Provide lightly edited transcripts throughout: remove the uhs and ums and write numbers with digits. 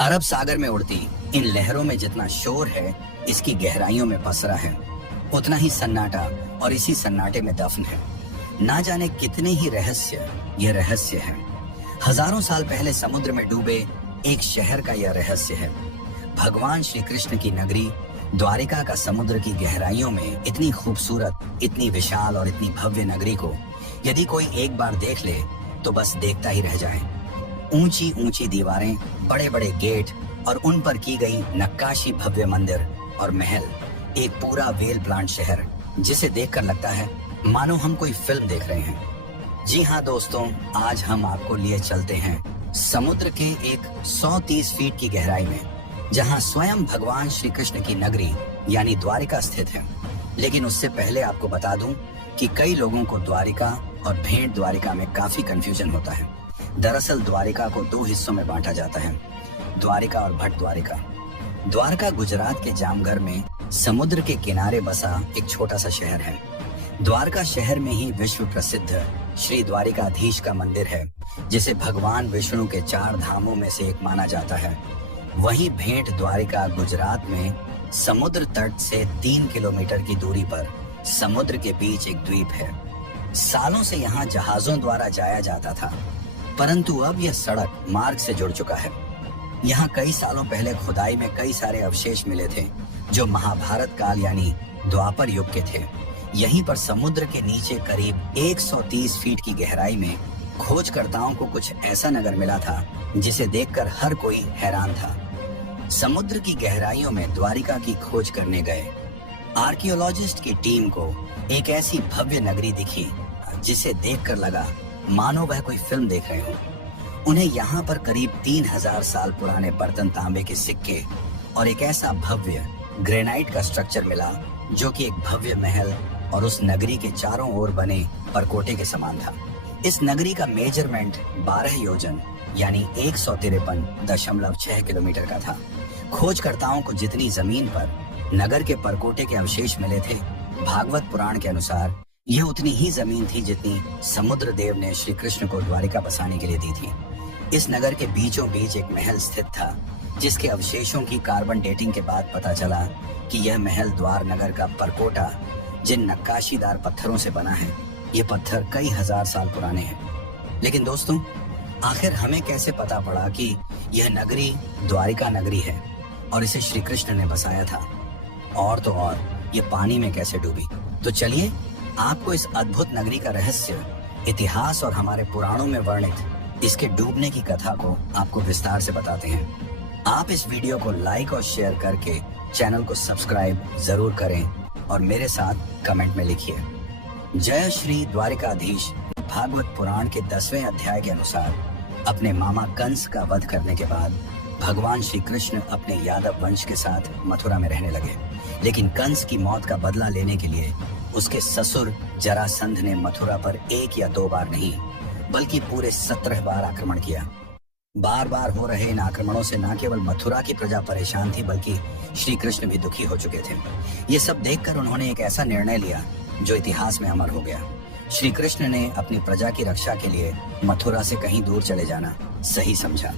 अरब सागर में उड़ती इन लहरों में जितना शोर है, इसकी गहराइयों में पसरा है, उतना ही सन्नाटा और इसी सन्नाटे में दफन है। ना जाने कितने ही ये रहस्य है। हजारों साल पहले समुद्र में डूबे एक शहर का यह रहस्य है। भगवान श्री कृष्ण की नगरी द्वारिका का समुद्र की गहराइयों में इतनी खूबसूरत, इतनी विशाल और इतनी भव्य नगरी को यदि कोई एक बार देख ले तो बस देखता ही रह जाए। ऊंची ऊंची दीवारें, बड़े बड़े गेट और उन पर की गई नक्काशी, भव्य मंदिर और महल, एक पूरा वेल प्लांट शहर जिसे देखकर लगता है मानो हम कोई फिल्म देख रहे हैं। जी हाँ दोस्तों, आज हम आपको लिए चलते हैं समुद्र के एक 130 फीट की गहराई में, जहाँ स्वयं भगवान श्री कृष्ण की नगरी यानी द्वारिका स्थित है। लेकिन उससे पहले आपको बता दूं कि कई लोगों को द्वारिका और भेंट द्वारिका में काफी कंफ्यूजन होता है। दरअसल द्वारिका को दो हिस्सों में बांटा जाता है, द्वारिका और भट्ट द्वारिका। द्वारका गुजरात के जामघर में समुद्र के किनारे बसा एक छोटा सा शहर है। द्वारका शहर में ही विश्व प्रसिद्ध श्री द्वारिकाधीश का मंदिर है, जिसे भगवान विष्णु के 4 धामों में से एक माना जाता है। वहीं भेंट द्वारिका गुजरात में समुद्र तट से 3 किलोमीटर की दूरी पर समुद्र के बीच एक द्वीप है। सालों से यहाँ जहाजों द्वारा जाया जाता था, परंतु अब यह सड़क मार्ग से जुड़ चुका है। यहाँ कई सालों पहले खुदाई में कई सारे अवशेष मिले थे, जो महाभारत काल यानी द्वापर युग के थे। यहीं पर समुद्र के नीचे करीब 130 फीट की गहराई में खोजकर्ताओं को कुछ ऐसा नगर मिला था जिसे देखकर हर कोई हैरान था। समुद्र की गहराइयों में द्वारिका की खोज करने गए आर्कियोलॉजिस्ट की टीम को एक ऐसी भव्य नगरी दिखी जिसे देखकर लगा मानो वह कोई फिल्म देख रहे हो। उन्हें यहाँ पर करीब 3000 साल पुराने बर्तन, तांबे के सिक्के और एक ऐसा भव्य ग्रेनाइट का स्ट्रक्चर मिला जो कि एक भव्य महल और उस नगरी के चारों ओर बने परकोटे के समान था। इस नगरी का मेजरमेंट 12 योजन यानी 153.6 किलोमीटर का था। खोजकर्ताओं को जितनी जमीन पर नगर के परकोटे के अवशेष मिले थे, भागवत पुराण के अनुसार यह उतनी ही जमीन थी जितनी समुद्र देव ने श्री कृष्ण को द्वारिका बसाने के लिए दी थी। इस नगर के बीचों बीच एक महल स्थित था, जिसके अवशेषों की कार्बन डेटिंग के बाद पता चला कि यह महल द्वार नगर का परकोटा जिन नक्काशीदार पत्थरों से बना है, ये पत्थर कई हजार साल पुराने हैं। लेकिन दोस्तों, आखिर हमें कैसे पता पड़ा कि यह नगरी द्वारिका नगरी है और इसे श्री कृष्ण ने बसाया था? और तो और ये पानी में कैसे डूबी? तो चलिए आपको इस अद्भुत नगरी का रहस्य, इतिहास और हमारे पुराणों में वर्णित इसके डूबने की कथा को आपको विस्तार से बताते हैं। आप इस वीडियो को लाइक और शेयर करके चैनल को सब्सक्राइब जरूर करें और मेरे साथ कमेंट में लिखिए। जय श्री द्वारिकाधीश भागवत पुराण के 10वें अध्याय के अनुसार अपने मामा कंस का वध करने के बाद भगवान श्री कृष्ण अपने यादव वंश के साथ मथुरा में रहने लगे। लेकिन कंस की मौत का बदला लेने के लिए उसके ससुर जरासंध ने मथुरा पर 1 या 2 बार नहीं, बल्कि पूरे 17 बार आक्रमण किया। बार बार हो रहे इन आक्रमणों से न केवल मथुरा की प्रजा परेशान थी, बल्कि श्री कृष्ण भी दुखी हो चुके थे। ये सब देखकर उन्होंने एक ऐसा निर्णय लिया जो इतिहास में अमर हो गया। श्री कृष्ण ने अपनी प्रजा की रक्षा के लिए मथुरा से कहीं दूर चले जाना सही समझा।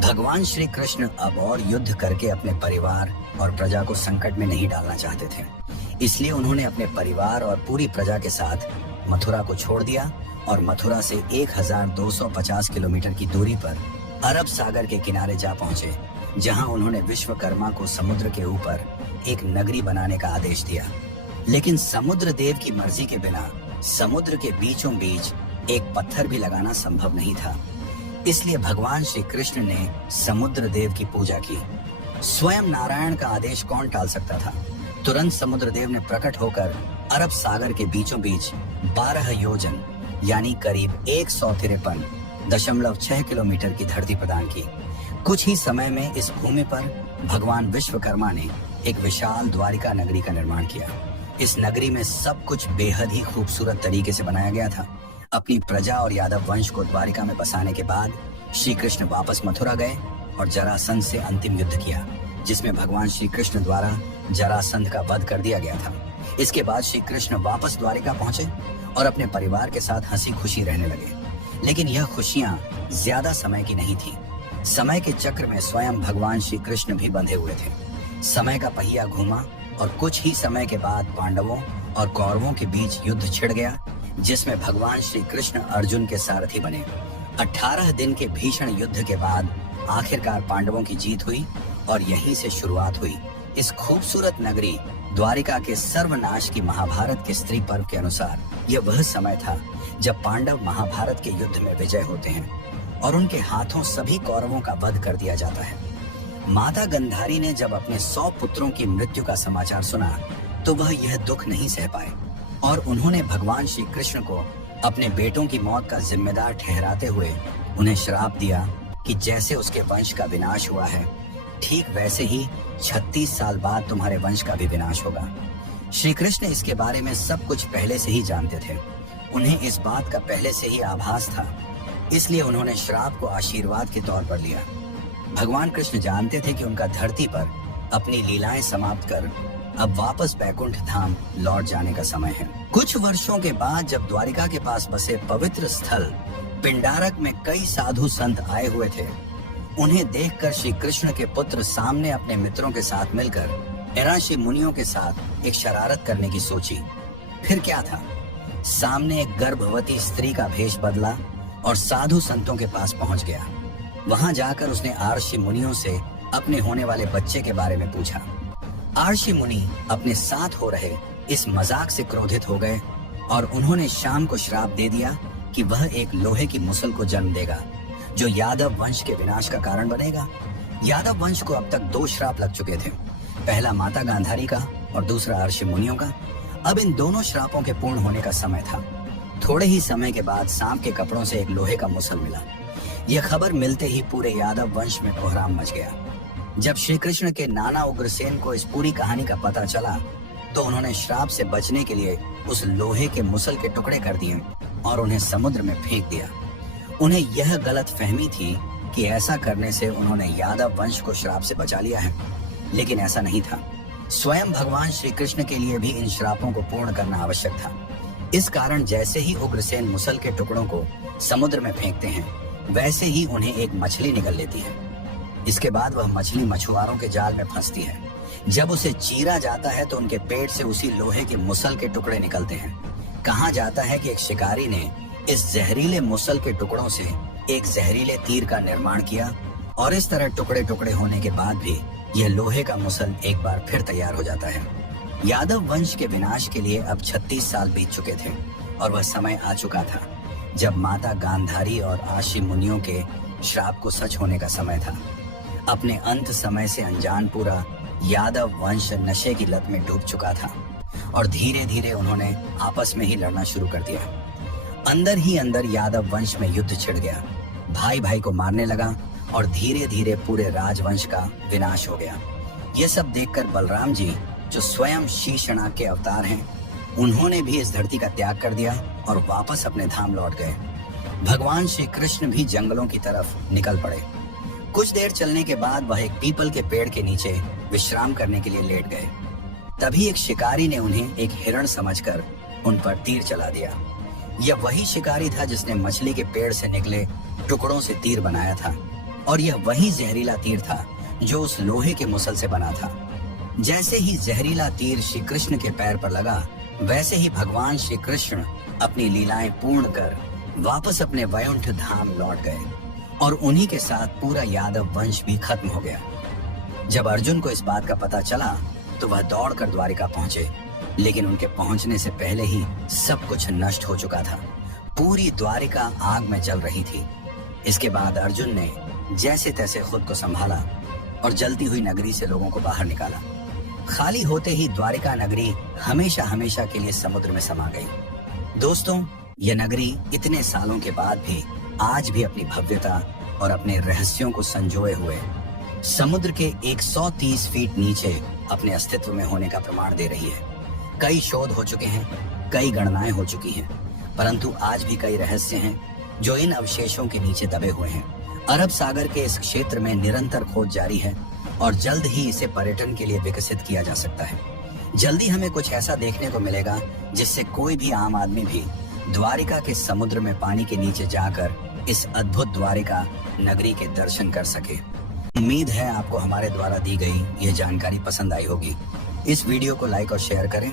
भगवान श्री कृष्ण अब और युद्ध करके अपने परिवार और प्रजा को संकट में नहीं डालना चाहते थे। इसलिए उन्होंने अपने परिवार और पूरी प्रजा के साथ मथुरा को छोड़ दिया और मथुरा से 1250 किलोमीटर की दूरी पर अरब सागर के किनारे जा पहुंचे, जहां उन्होंने विश्वकर्मा को समुद्र के ऊपर एक नगरी बनाने का आदेश दिया। लेकिन समुद्र देव की मर्जी के बिना समुद्र के बीचों बीच एक पत्थर भी लगाना संभव नहीं था। इसलिए भगवान श्री कृष्ण ने समुद्र देव की पूजा की। स्वयं नारायण का आदेश कौन टाल सकता था? तुरंत समुद्र देव ने प्रकट होकर अरब सागर के बीचों बीच 12 योजन यानी करीब 153.6 किलोमीटर की धरती प्रदान की। कुछ ही समय में इस भूमि पर भगवान विश्वकर्मा ने एक विशाल द्वारिका नगरी का निर्माण किया। इस नगरी में सब कुछ बेहद ही खूबसूरत तरीके से बनाया गया था। अपनी प्रजा और यादव वंश को द्वारिका में बसाने के बाद श्री कृष्ण वापस मथुरा गए और जरासंध से अंतिम युद्ध किया, जिसमें भगवान श्री कृष्ण द्वारा जरासंध का वध कर दिया गया था। इसके बाद श्री कृष्ण वापस द्वारिका पहुंचे और अपने परिवार के साथ हंसी खुशी रहने लगे। लेकिन यह खुशियां ज्यादा समय की नहीं थी। समय के चक्र में स्वयं भगवान श्री कृष्ण भी बंधे हुए थे। समय का पहिया घूमा और कुछ ही समय के बाद पांडवों और कौरवों के बीच युद्ध छिड़ गया, जिसमें भगवान श्री कृष्ण अर्जुन के सारथी बने। 18 दिन के भीषण युद्ध के बाद आखिरकार पांडवों की जीत हुई और यहीं से शुरुआत हुई इस खूबसूरत नगरी द्वारिका के सर्वनाश की महाभारत के स्त्री पर्व के अनुसार यह वह समय था जब पांडव महाभारत के युद्ध में विजय होते हैं और उनके हाथों सभी कौरवों का वध कर दिया जाता है। माता गंधारी ने जब अपने 100 पुत्रों की मृत्यु का समाचार सुना तो वह यह दुख नहीं सह पाए और उन्होंने भगवान श्री कृष्ण को अपने बेटों की मौत का जिम्मेदार ठहराते हुए उन्हें श्राप दिया कि जैसे उसके वंश का विनाश हुआ है, ठीक वैसे ही 36 साल बाद तुम्हारे वंश का भी विनाश होगा। श्री कृष्ण इसके बारे में सब कुछ पहले से ही जानते थे। उन्हें इस बात का पहले से ही आभास था, इसलिए उन्होंने श्राप को आशीर्वाद के तौर पर लिया। भगवान कृष्ण जानते थे कि उनका धरती पर अपनी लीलाएं समाप्त कर अब वापस बैकुंठ धाम लौट जाने का समय है। कुछ वर्षों के बाद जब द्वारिका के पास बसे पवित्र स्थल पिंडारक में कई साधु संत आए हुए थे, उन्हें देखकर श्री कृष्ण के पुत्र सामने अपने मित्रों के साथ मिलकर ऋषि मुनियों के साथ एक शरारत करने की सोची। फिर क्या था, सामने एक गर्भवती स्त्री का भेष बदला और साधु संतों के पास पहुंच गया। वहां जाकर उसने आर्षि मुनियों से अपने होने वाले बच्चे के बारे में पूछा। आर्षि मुनि अपने साथ हो रहे इस मजाक से क्रोधित हो गए और उन्होंने शाम को श्राप दे दिया कि वह एक लोहे की मुसल को जन्म देगा जो यादव वंश के विनाश का कारण बनेगा। यादव वंश को अब तक 2 श्राप लग चुके थे, पहला माता गांधारी का और दूसरा आर्षि मुनियों का। अब इन दोनों श्रापों के पूर्ण होने का समय था। थोड़े ही समय के बाद सांप के कपड़ों से एक लोहे का मुसल मिला। यह खबर मिलते ही पूरे यादव वंश में कोहराम मच गया। जब श्री कृष्ण के नाना उग्रसेन को इस पूरी कहानी का पता चला तो उन्होंने श्राप से बचने के लिए उस लोहे के मुसल के टुकड़े कर दिए और उन्हें समुद्र में फेंक दिया। उन्हें यह गलत फहमी थी कि ऐसा करने से उन्होंने यादव वंश को श्राप से बचा लिया है, लेकिन ऐसा नहीं था। स्वयं भगवान श्री कृष्ण के लिए भी इन श्रापों को पूर्ण करना आवश्यक था। इस कारण जैसे ही उग्रसेन मुसल के टुकड़ों को समुद्र में फेंकते हैं, वैसे ही उन्हें एक मछली निगल लेती है। इसके बाद वह मछली मछुआरों के जाल में फंसती है। जब उसे चीरा जाता है तो उनके पेट से उसी लोहे के मुसल के टुकड़े निकलते हैं। कहा जाता है कि एक शिकारी ने इस जहरीले मुसल के टुकड़ों से एक जहरीले तीर का निर्माण किया और इस तरह टुकड़े टुकड़े होने के बाद भी यह लोहे का मुसल एक बार फिर तैयार हो जाता है। यादव वंश के विनाश के लिए अब 36 साल बीत चुके थे और वह समय आ चुका था जब माता गांधारी और आर्षि मुनियों के श्राप को सच होने का समय था। अपने अंत समय से अनजान पूरा यादव वंश नशे की लत में डूब चुका था और धीरे धीरे उन्होंने आपस में ही लड़ना शुरू कर दिया। अंदर ही अंदर यादव वंश में युद्ध छिड़ गया। भाई भाई को मारने लगा और धीरे धीरे पूरे राजवंश का विनाश हो गया। ये सब देखकर बलराम जी, जो स्वयं शीशनाग के अवतार हैं, उन्होंने भी इस धरती का त्याग कर दिया और वापस अपने धाम लौट गए। भगवान श्री कृष्ण भी जंगलों की तरफ निकल पड़े। कुछ देर चलने के बाद वह एक पीपल के पेड़ के नीचे विश्राम करने के लिए लेट गए। तभी एक शिकारी ने उन्हें एक हिरण समझकर उन पर तीर चला दिया। यह वही शिकारी था जिसने मछली के पेड़ से निकले टुकड़ों से तीर बनाया था और यह वही जहरीला तीर था जो उस लोहे के मुसल से बना था। जैसे ही जहरीला तीर श्री कृष्ण के पैर पर लगा, वैसे ही भगवान श्री कृष्ण अपनी लीलाएं पूर्ण कर वापस अपने वैकुंठ धाम लौट गए और उन्हीं के साथ पूरा यादव वंश भी खत्म हो गया। जब अर्जुन को इस बात का पता चला तो वह दौड़कर द्वारिका पहुंचे, लेकिन उनके पहुंचने से पहले ही सब कुछ नष्ट हो चुका था। पूरी द्वारिका आग में जल रही थी। इसके बाद अर्जुन ने जैसे तैसे खुद को संभाला और जलती हुई नगरी से लोगों को बाहर निकाला। खाली होते ही द्वारिका नगरी हमेशा हमेशा के लिए समुद्र में समा गई। दोस्तों, यह नगरी इतने सालों के बाद भी आज भी अपनी भव्यता और अपने रहस्यों को संजोए हुए समुद्र के 130 फीट नीचे अपने अस्तित्व में होने का प्रमाण दे रही है। कई शोध हो चुके हैं, कई गणनाएं हो चुकी हैं, परंतु आज भी कई रहस्य हैं जो इन अवशेषों के नीचे दबे हुए हैं। अरब सागर के इस क्षेत्र में निरंतर खोज जारी है और जल्द ही इसे पर्यटन के लिए विकसित किया जा सकता है। जल्दी हमें कुछ ऐसा देखने को मिलेगा जिससे कोई भी आम आदमी भी द्वारिका के समुद्र में पानी के नीचे जाकर इस अद्भुत द्वारिका नगरी के दर्शन कर सके। उम्मीद है आपको हमारे द्वारा दी गई ये जानकारी पसंद आई होगी। इस वीडियो को लाइक और शेयर करें।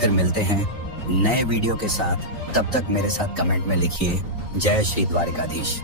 फिर मिलते हैं नए वीडियो के साथ। तब तक मेरे साथ कमेंट में लिखिए जय श्री द्वारिकाधीश।